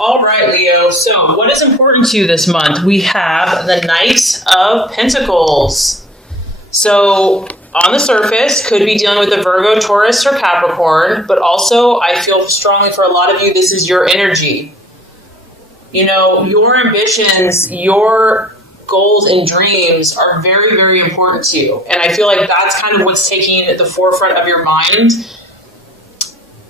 All right, Leo. So, what is important to you this month? We have the Knight of Pentacles. So, on the surface, could be dealing with a Virgo, Taurus, or Capricorn, but also I feel strongly for a lot of you, this is your energy. You know, your ambitions, your goals and dreams are very, very important to you. And I feel like that's kind of what's taking the forefront of your mind.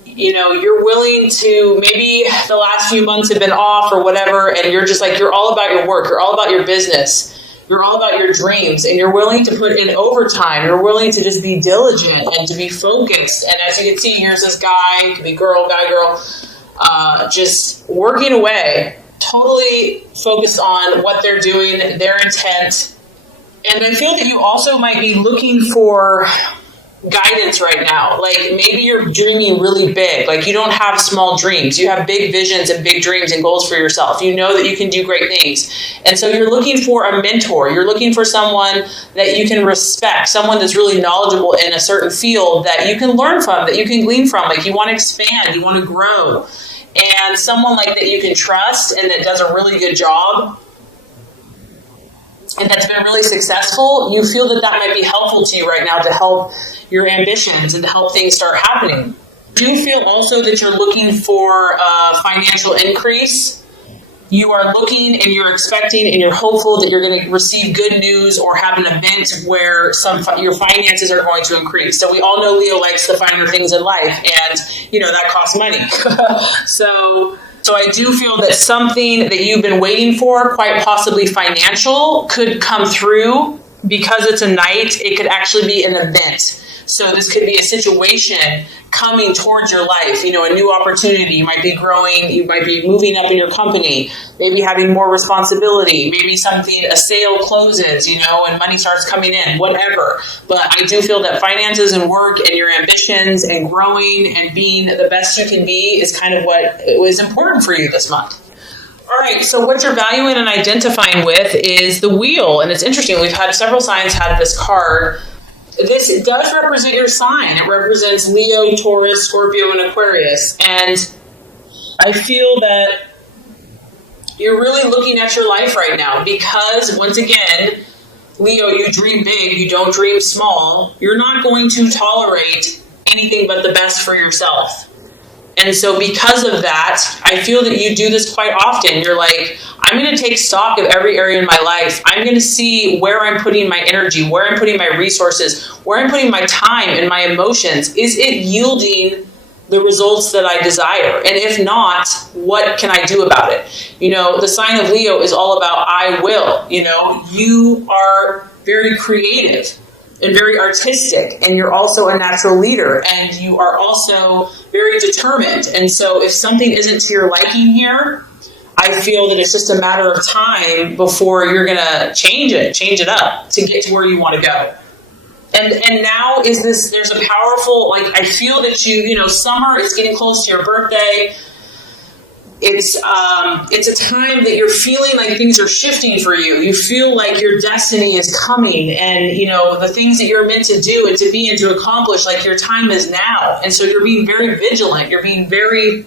You know, you're willing to, maybe the last few months have been off or whatever, and you're just like, you're all about your work, you're all about your business. You're all about your dreams, and you're willing to put in overtime. You're willing to just be diligent and to be focused. And as you can see, here's this guy, could be girl, guy, girl, just working away, totally focused on what they're doing, their intent. And I feel that you also might be looking for guidance right now. Like maybe you're dreaming really big. Like you don't have small dreams. You have big visions and big dreams and goals for yourself. You know that you can do great things. And so you're looking for a mentor. You're looking for someone that you can respect, someone that's really knowledgeable in a certain field that you can learn from, that you can glean from. Like you want to expand, you want to grow. And someone like that you can trust and that does a really good job and that's been really successful, you feel that that might be helpful to you right now to help your ambitions and to help things start happening. Do you feel also that you're looking for a financial increase? You are looking and you're expecting and you're hopeful that you're going to receive good news or have an event where your finances are going to increase. So we all know Leo likes the finer things in life, and you know that costs money. So I do feel that something that you've been waiting for, quite possibly financial, could come through. Because it's a night, it could actually be an event. So this could be a situation coming towards your life, you know, a new opportunity. You might be growing, you might be moving up in your company, maybe having more responsibility, maybe a sale closes, you know, and money starts coming in, whatever. But I do feel that finances and work and your ambitions and growing and being the best you can be is kind of what was important for you this month. All right, so what you're valuing and identifying with is the wheel. And it's interesting, we've had several signs have this card. This does represent your sign. It represents Leo, Taurus, Scorpio, and Aquarius. And I feel that you're really looking at your life right now because, once again, Leo, you dream big, you don't dream small. You're not going to tolerate anything but the best for yourself. And so because of that, I feel that you do this quite often. You're like, I'm going to take stock of every area in my life. I'm going to see where I'm putting my energy, where I'm putting my resources, where I'm putting my time and my emotions. Is it yielding the results that I desire? And if not, what can I do about it? You know, the sign of Leo is all about I will. You know, you are very creative and very artistic, and you're also a natural leader, and you are also very determined. And so if something isn't to your liking here, I feel that it's just a matter of time before you're going to change it up to get to where you want to go. And now there's a powerful, like, I feel that you know, summer is getting close to your birthday. It's a time that you're feeling like things are shifting for you. You feel like your destiny is coming, and you know the things that you're meant to do and to be and to accomplish. Like your time is now, and so you're being very vigilant. You're being very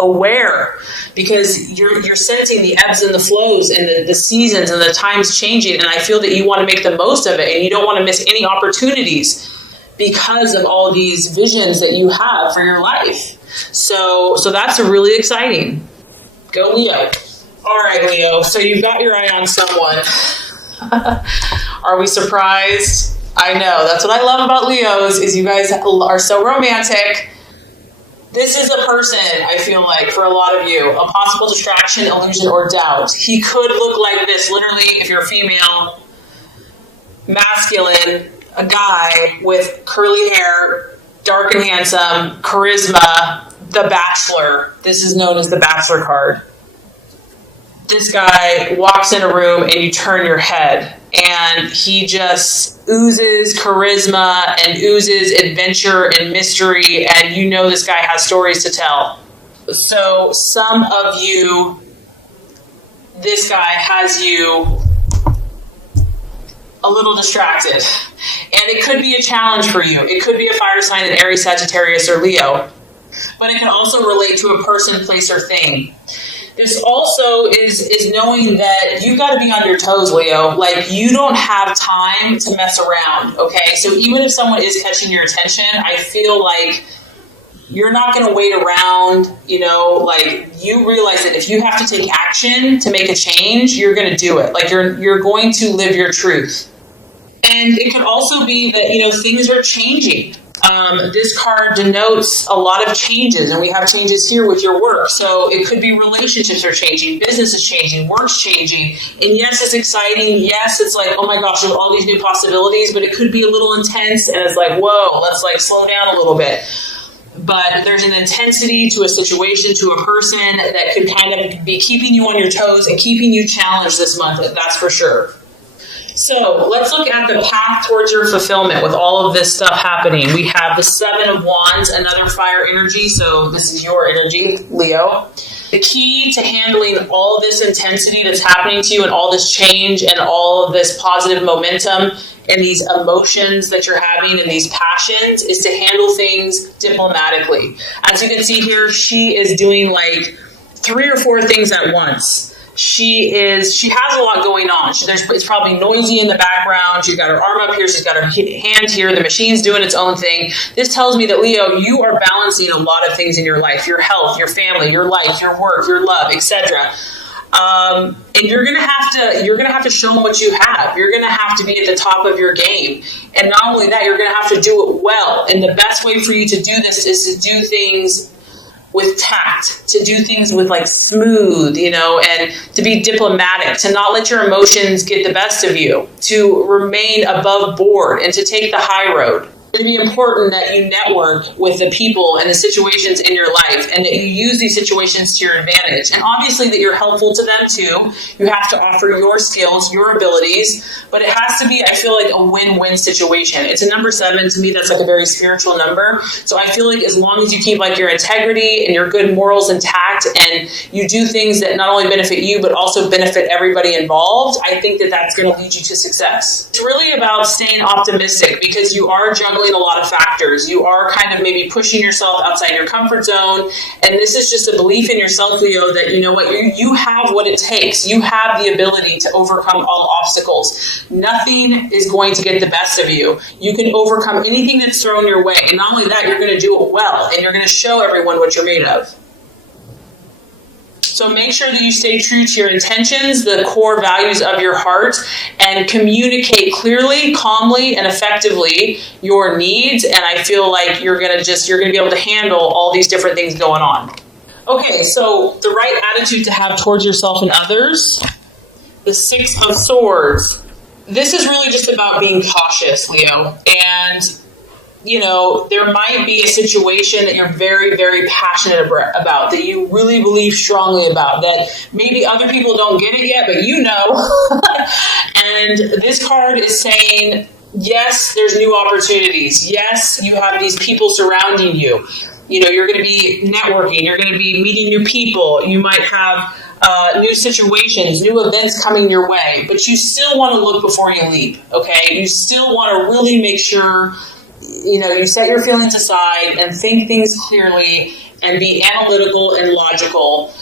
aware because you're sensing the ebbs and the flows and the seasons and the times changing. And I feel that you want to make the most of it, and you don't want to miss any opportunities because of all these visions that you have for your life. So that's really exciting. Go Leo. All right, Leo. So you've got your eye on someone. Are we surprised? I know. That's what I love about Leos is you guys are so romantic. This is a person, I feel like, for a lot of you, a possible distraction, illusion, or doubt. He could look like this, literally, if you're female, masculine, a guy with curly hair, dark and handsome, charisma, the Bachelor. This is known as the Bachelor card. This guy walks in a room and you turn your head and he just oozes charisma and oozes adventure and mystery, and you know this guy has stories to tell. So some of you, this guy has you a little distracted. And it could be a challenge for you. It could be a fire sign in Aries, Sagittarius, or Leo. But it can also relate to a person, place, or thing. This also is knowing that you got to be on your toes, Leo. Like, you don't have time to mess around, okay? So even if someone is catching your attention, I feel like you're not going to wait around, you know, like, you realize that if you have to take action to make a change, you're going to do it. Like, you're going to live your truth. And it could also be that, you know, things are changing. This card denotes a lot of changes, and we have changes here with your work. So it could be relationships are changing, business is changing, work's changing. And yes, it's exciting. Yes, it's like, oh my gosh, there's all these new possibilities, but it could be a little intense, and it's like, whoa, let's like slow down a little bit. But there's an intensity to a situation, to a person that could kind of be keeping you on your toes and keeping you challenged this month. That's for sure. So let's look at the path towards your fulfillment with all of this stuff happening. We have the Seven of Wands, another fire energy. So this is your energy, Leo. The key to handling all this intensity that's happening to you and all this change and all of this positive momentum and these emotions that you're having and these passions is to handle things diplomatically. As you can see here, she is doing like 3 or 4 things at once. She has a lot going on. It's probably noisy in the background. She's got her arm up here. She's got her hand here. The machine's doing its own thing. This tells me that, Leo, you are balancing a lot of things in your life, your health, your family, your life, your work, your love, etc. And you're gonna have to show them what you have. You're gonna have to be at the top of your game. And not only that, you're gonna have to do it well. And the best way for you to do this is to do things with tact, to do things with like smooth, you know, and to be diplomatic, to not let your emotions get the best of you, to remain above board and to take the high road. It's going to be important that you network with the people and the situations in your life and that you use these situations to your advantage. And obviously that you're helpful to them too. You have to offer your skills, your abilities, but it has to be, I feel like, a win-win situation. It's a number 7. To me, that's like a very spiritual number. So I feel like as long as you keep like your integrity and your good morals intact and you do things that not only benefit you, but also benefit everybody involved, I think that that's going to lead you to success. It's really about staying optimistic because you are juggling a lot of factors. You are kind of maybe pushing yourself outside your comfort zone. And this is just a belief in yourself, Leo, that you know what, you have what it takes. You have the ability to overcome all obstacles. Nothing is going to get the best of you. You can overcome anything that's thrown your way. And not only that, you're going to do it well. And you're going to show everyone what you're made of. So make sure that you stay true to your intentions, the core values of your heart, and communicate clearly, calmly, and effectively your needs. And I feel like you're going to be able to handle all these different things going on. Okay, so the right attitude to have towards yourself and others, the 6 of Swords. This is really just about being cautious, Leo. And you know, there might be a situation that you're very, very passionate about, that you really believe strongly about, that maybe other people don't get it yet, but you know. And this card is saying, yes, there's new opportunities. Yes, you have these people surrounding you. You know, you're going to be networking. You're going to be meeting new people. You might have new situations, new events coming your way, but you still want to look before you leap, okay? You still want to really make sure you know, you set your feelings aside and think things clearly and be analytical and logical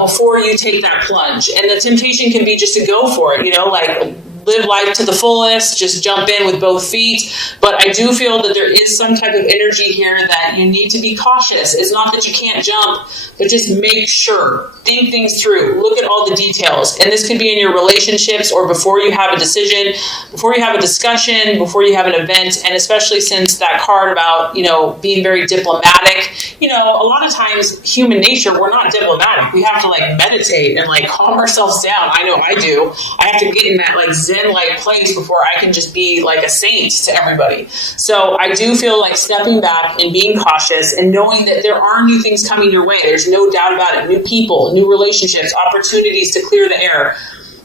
before you take that plunge. And the temptation can be just to go for it, you know, like live life to the fullest, just jump in with both feet. But I do feel that there is some type of energy here that you need to be cautious. It's not that you can't jump, but just make sure. Think things through. Look at all the details. And this could be in your relationships or before you have a decision, before you have a discussion, before you have an event. And especially since that card about, you know, being very diplomatic, you know, a lot of times human nature, we're not diplomatic. We have to like meditate and like calm ourselves down. I know I do. I have to get in that like Zen-like place before I can just be like a saint to everybody. So I do feel like stepping back and being cautious and knowing that there are new things coming your way. There's no doubt about it. New people, new relationships, opportunities to clear the air.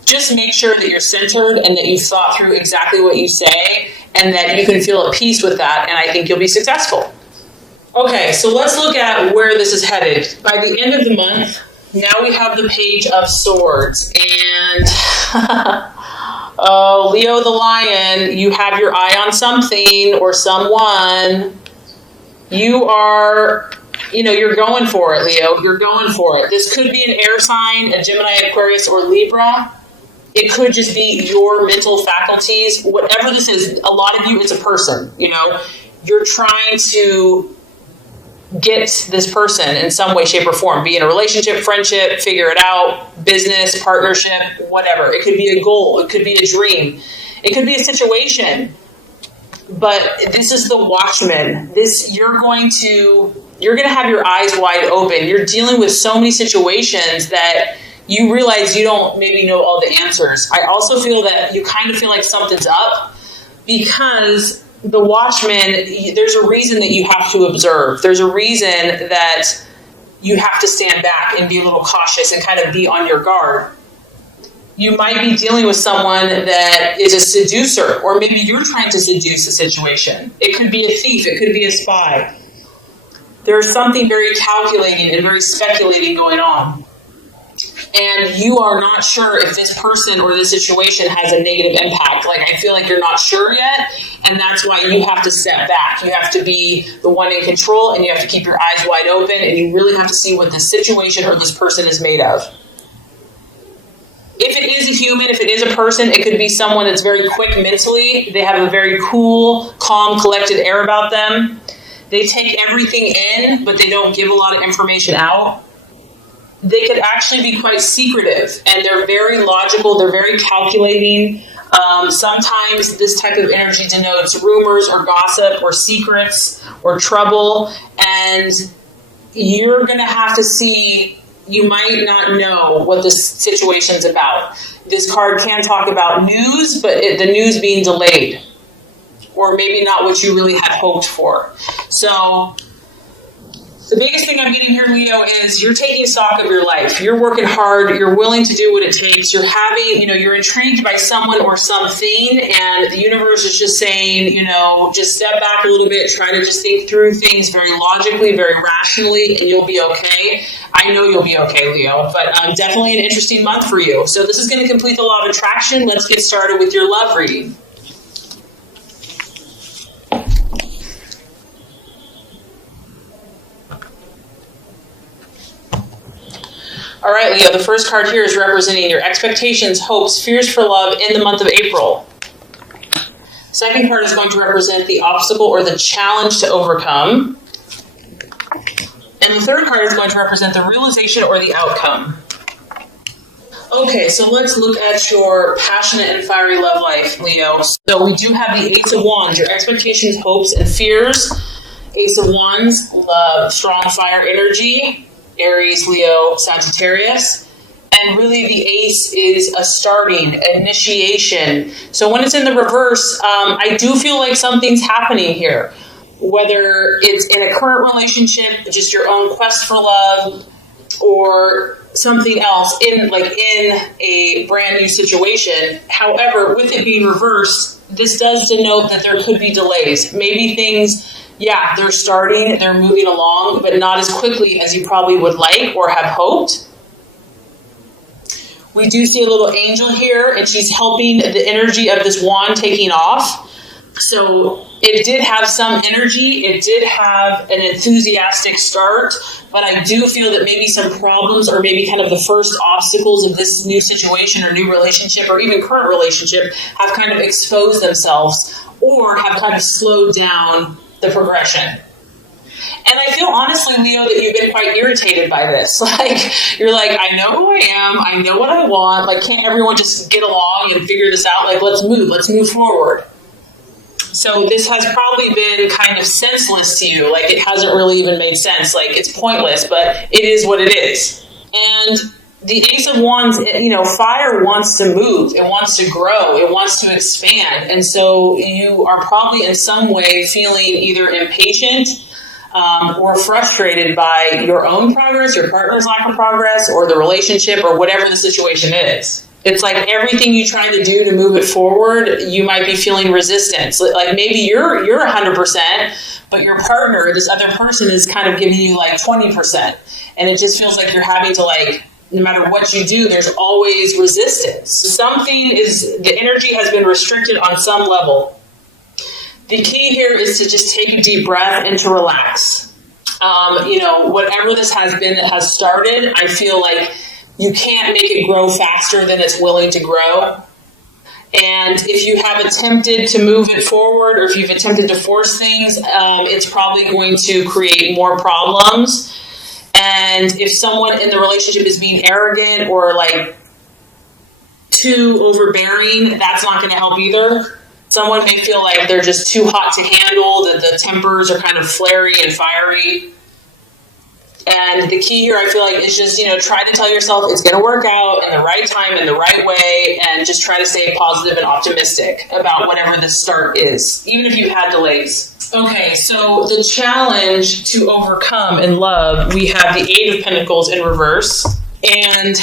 Just make sure that you're centered and that you've thought through exactly what you say and that you can feel at peace with that, and I think you'll be successful. Okay, so let's look at where this is headed. By the end of the month, now we have the Page of Swords, and oh, Leo the Lion, you have your eye on something or someone. You are you're going for it, Leo. You're going for it. This could be an air sign, a Gemini, Aquarius, or Libra. It could just be your mental faculties. Whatever this is, a lot of you, it's a person, You're trying to get this person in some way, shape, or form. Be in a relationship, friendship, figure it out, business, partnership, whatever. It could be a goal. It could be a dream. It could be a situation. But this is the Watchman. You're going to have your eyes wide open. You're dealing with so many situations that you realize you don't maybe know all the answers. I also feel that you kind of feel like something's up because the Watchman, there's a reason that you have to observe. There's a reason that you have to stand back and be a little cautious and kind of be on your guard. You might be dealing with someone that is a seducer, or maybe you're trying to seduce a situation. It could be a thief. It could be a spy. There's something very calculating and very speculating going on. And you are not sure if this person or this situation has a negative impact. Like, I feel like you're not sure yet, and that's why you have to step back. You have to be the one in control, and you have to keep your eyes wide open, and you really have to see what this situation or this person is made of. If it is a human, if it is a person, it could be someone that's very quick mentally. They have a very cool, calm, collected air about them. They take everything in, but they don't give a lot of information out. They could actually be quite secretive, and they're very logical. They're very calculating. Sometimes this type of energy denotes rumors or gossip or secrets or trouble, and you're going to have to see. You might not know what this situation's about. This card can talk about news, but the news being delayed, or maybe not what you really had hoped for. So the biggest thing I'm getting here, Leo, is you're taking stock of your life. You're working hard. You're willing to do what it takes. You're having, you're intrigued by someone or something, and the universe is just saying, just step back a little bit, try to just think through things very logically, very rationally, and you'll be okay. I know you'll be okay, Leo, but definitely an interesting month for you. So this is going to complete the law of attraction. Let's get started with your love reading. All right, Leo, the first card here is representing your expectations, hopes, fears for love in the month of April. Second card is going to represent the obstacle or the challenge to overcome. And the third card is going to represent the realization or the outcome. Okay, so let's look at your passionate and fiery love life, Leo. So we do have the Ace of Wands, your expectations, hopes, and fears. Ace of Wands, love, strong fire energy. Aries, Leo, Sagittarius. And really the ace is a starting, initiation. So when it's in the reverse, I do feel like something's happening here. Whether it's in a current relationship, just your own quest for love, or something else in a brand new situation. However, with it being reversed, this does denote that there could be delays. Maybe things, they're starting, they're moving along, but not as quickly as you probably would like or have hoped. We do see a little angel here, and she's helping the energy of this wand taking off. So it did have some energy, it did have an enthusiastic start, but I do feel that maybe some problems or maybe kind of the first obstacles of this new situation or new relationship or even current relationship have kind of exposed themselves or have kind of slowed down the progression. And I feel honestly, Leo, that you've been quite irritated by this. You're like, I know who I am, I know what I want, can't everyone just get along and figure this out? Let's move forward. So this has probably been kind of senseless to you. It hasn't really even made sense. It's pointless, but it is what it is. And the Ace of Wands, fire wants to move. It wants to grow. It wants to expand. And so you are probably in some way feeling either impatient or frustrated by your own progress, your partner's lack of progress, or the relationship, or whatever the situation is. It's like everything you try to do to move it forward, you might be feeling resistance. Maybe you're 100%, but your partner, this other person, is kind of giving you 20%. And it just feels like you're having to no matter what you do, there's always resistance. The energy has been restricted on some level. The key here is to just take a deep breath and to relax. Whatever this has been that has started, I feel like you can't make it grow faster than it's willing to grow. And if you have attempted to move it forward, or if you've attempted to force things, it's probably going to create more problems. And if someone in the relationship is being arrogant or like too overbearing, that's not going to help either. Someone may feel like they're just too hot to handle, that the tempers are kind of flary and fiery. And the key here, I feel like, is just, try to tell yourself it's going to work out in the right time, in the right way, and just try to stay positive and optimistic about whatever the start is, even if you've had delays. Okay, so the challenge to overcome in love, we have the Eight of Pentacles in reverse. And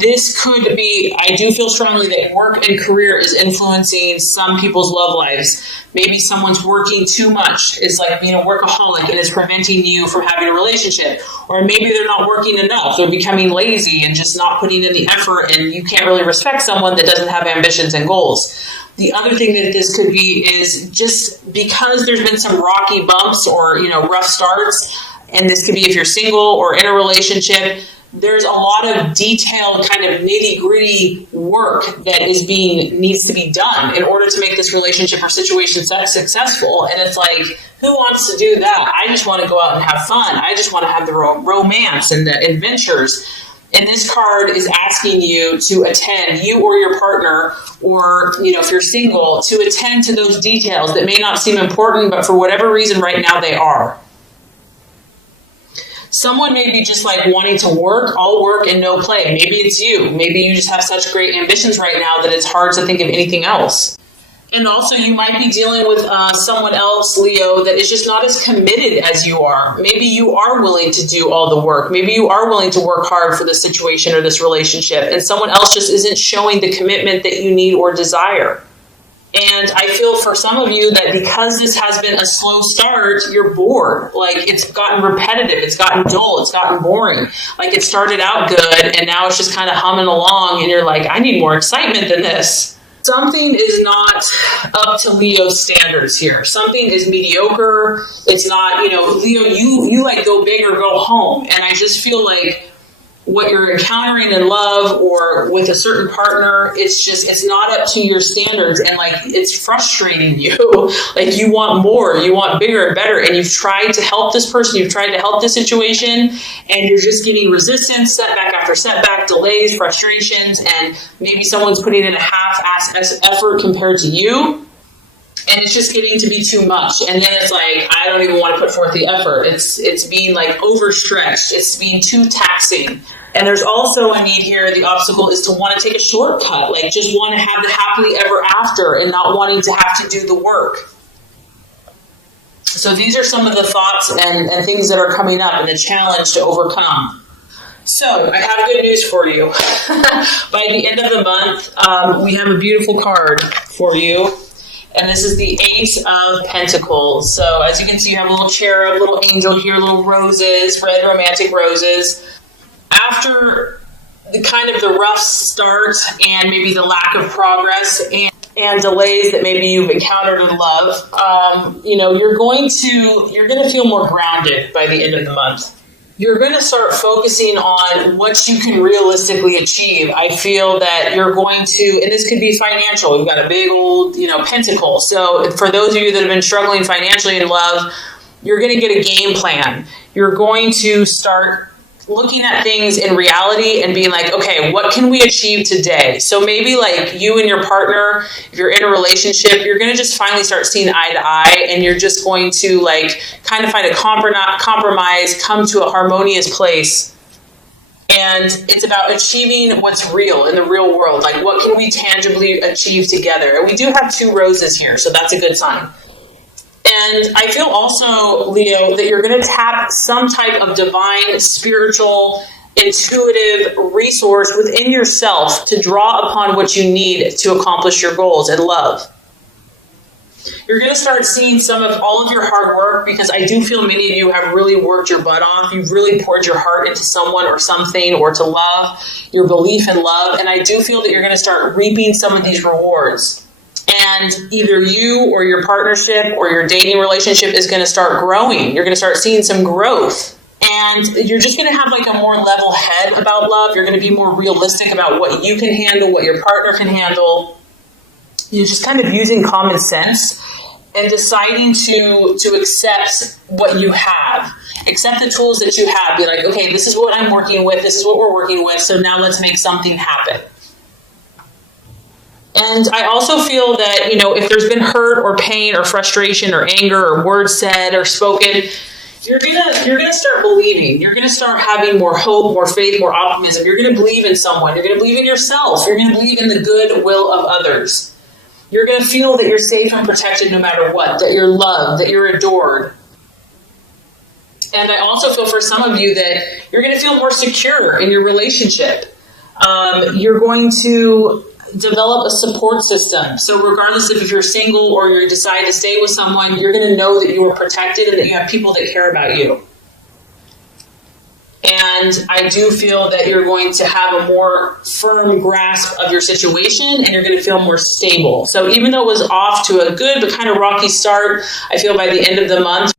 this could be, I do feel strongly that work and career is influencing some people's love lives. Maybe someone's working too much, is like being a workaholic, and it's preventing you from having a relationship. Or maybe they're not working enough. They're becoming lazy and just not putting in the effort, and you can't really respect someone that doesn't have ambitions and goals. The other thing that this could be is just because there's been some rocky bumps or, rough starts, and this could be if you're single or in a relationship, there's a lot of detailed kind of nitty-gritty work that needs to be done in order to make this relationship or situation successful. And it's like, who wants to do that? I just want to go out and have fun. I just want to have the romance and the adventures. And this card is asking you to attend, you or your partner, or, if you're single, to attend to those details that may not seem important, but for whatever reason right now they are. Someone may be just like wanting to work, all work and no play. Maybe it's you. Maybe you just have such great ambitions right now that it's hard to think of anything else. And also you might be dealing with someone else, Leo, that is just not as committed as you are. Maybe you are willing to do all the work. Maybe you are willing to work hard for this situation or this relationship, and someone else just isn't showing the commitment that you need or desire. And I feel for some of you that because this has been a slow start, you're bored. Like, it's gotten repetitive, it's gotten dull, it's gotten boring. Like, it started out good, and now it's just kind of humming along, and you're like, I need more excitement than this. Something is not up to Leo's standards here. Something is mediocre. It's not, Leo, you like go big or go home. And I just feel like what you're encountering in love or with a certain partner, it's not up to your standards, and like it's frustrating you. Like, you want more, you want bigger and better, and you've tried to help this person, you've tried to help this situation, and you're just getting resistance, setback after setback, delays, frustrations, and maybe someone's putting in a half-ass effort compared to you. And it's just getting to be too much. And then it's like, I don't even want to put forth the effort. It's being like overstretched. It's being too taxing. And there's also a need here. The obstacle is to want to take a shortcut. Like, just want to have the happily ever after and not wanting to have to do the work. So these are some of the thoughts and things that are coming up and the challenge to overcome. So I have good news for you. By the end of the month, we have a beautiful card for you. And this is the Ace of Pentacles. So as you can see, you have a little cherub, little angel here, little roses, red romantic roses. After the kind of the rough start and maybe the lack of progress and delays that maybe you've encountered in love, you're going to feel more grounded by the end of the month. You're going to start focusing on what you can realistically achieve. I feel that you're going to, and this could be financial. You've got a big old, pentacle. So for those of you that have been struggling financially in love, you're going to get a game plan. You're going to start looking at things in reality and being like, okay, what can we achieve today? So maybe like you and your partner, if you're in a relationship, you're going to just finally start seeing eye to eye, and you're just going to like kind of find a compromise, come to a harmonious place. And it's about achieving what's real in the real world. Like, what can we tangibly achieve together? And we do have 2 roses here, so that's a good sign. And I feel also, Leo, that you're going to tap some type of divine, spiritual, intuitive resource within yourself to draw upon what you need to accomplish your goals in love. You're going to start seeing some of all of your hard work, because I do feel many of you have really worked your butt off. You've really poured your heart into someone or something, or to love, your belief in love. And I do feel that you're going to start reaping some of these rewards. And either you or your partnership or your dating relationship is going to start growing. You're going to start seeing some growth. And you're just going to have like a more level head about love. You're going to be more realistic about what you can handle, what your partner can handle. You're just kind of using common sense and deciding to accept what you have. Accept the tools that you have. Be like, okay, this is what I'm working with. This is what we're working with. So now let's make something happen. And I also feel that, if there's been hurt or pain or frustration or anger or words said or spoken, you're gonna start believing. You're gonna start having more hope, more faith, more optimism. You're gonna believe in someone. You're gonna believe in yourself. You're gonna believe in the good will of others. You're gonna feel that you're safe and protected no matter what, that you're loved, that you're adored. And I also feel for some of you that you're gonna feel more secure in your relationship. You're going to develop a support system. So regardless if you're single or you decide to stay with someone, you're going to know that you are protected and that you have people that care about you. And I do feel that you're going to have a more firm grasp of your situation and you're going to feel more stable. So even though it was off to a good but kind of rocky start, I feel by the end of the month,